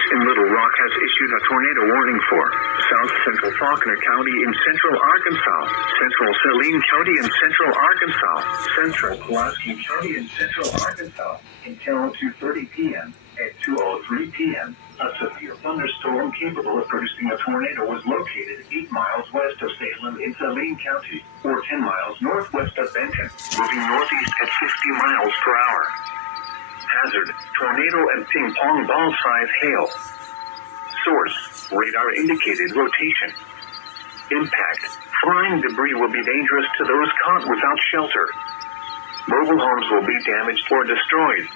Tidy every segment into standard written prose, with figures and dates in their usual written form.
EAS in Little Rock has issued a tornado warning for South Central Faulkner County in central Arkansas, Central Saline County in central Arkansas, Central Pulaski County in central Arkansas until 2:30 p.m. At 2:03 p.m., a severe thunderstorm capable of producing a tornado was located 8 miles west of Salem in Saline County, or 10 miles northwest of Benton, moving northeast at 50 miles per hour. Hazard, tornado and ping-pong ball-size hail. Source, radar indicated rotation. Impact, flying debris will be dangerous to those caught without shelter. Mobile homes will be damaged or destroyed.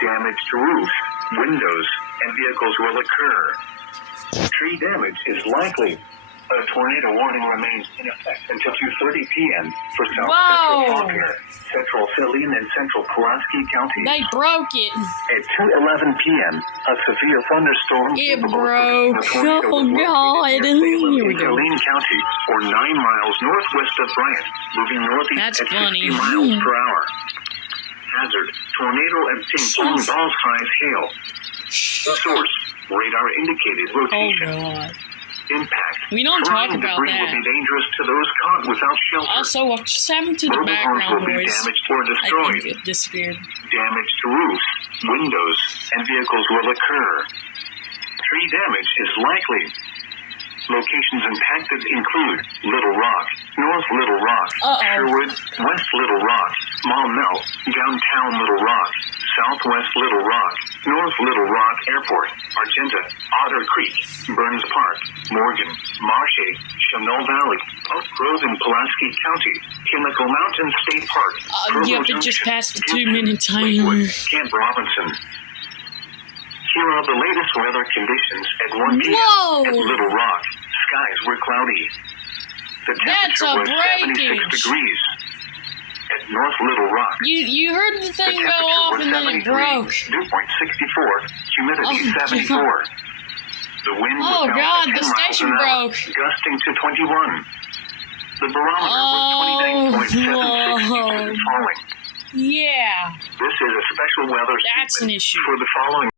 Damage to roofs, windows, and vehicles will occur. Tree damage is likely. A tornado warning remains in effect until 2:30 p.m. for South Central Faulkner, Central Saline, and Central Pulaski County. They broke it. At 2:11 p.m., a severe thunderstorm It capable of broke. producing a tornado Oh, was God. located near Salem Here we in go. Saline County, or 9 miles northwest of Bryant, moving northeast That's at funny. 50 miles per hour. Hazard, tornado and ping-pong ball-size hail. Source, radar indicated Oh, rotation. God. Impact. We don't talk Flying about debris will that. be dangerous to those caught without shelter. Also, what just happened to the Mobile homes background will be noise? damaged or I destroyed. think it disappeared. Damage to roofs, windows, and vehicles will occur. Tree damage is likely. Locations impacted include Little Rock, North Little Rock, Sherwood, West Little Rock, Maumelle, Downtown Little Rock, Southwest Little Rock, North Little Rock Airport, Argenta, Otter Creek, Burns Park, Morgan, Marche, Chenal Valley, Oak Grove in Pulaski County, Chemical Mountain State Park, Provo Yep, it just Junction, passed the Gibson, 2-minute timer. Lakewood, Camp Robinson. Here are the latest weather conditions at 1 p.m. Whoa! at Little Rock. Skies were cloudy. The That's temperature a was 76 breakage. degrees. At North Little Rock, You heard the the thing go temperature off was and then it 73, broke. dew point 64, humidity Oh, 74. The wind Oh, was God, at 10 the miles station an hour, broke. gusting to 21. The barometer was 29.76 whoa. and falling. Yeah, This is a special weather that's an statement issue. for the following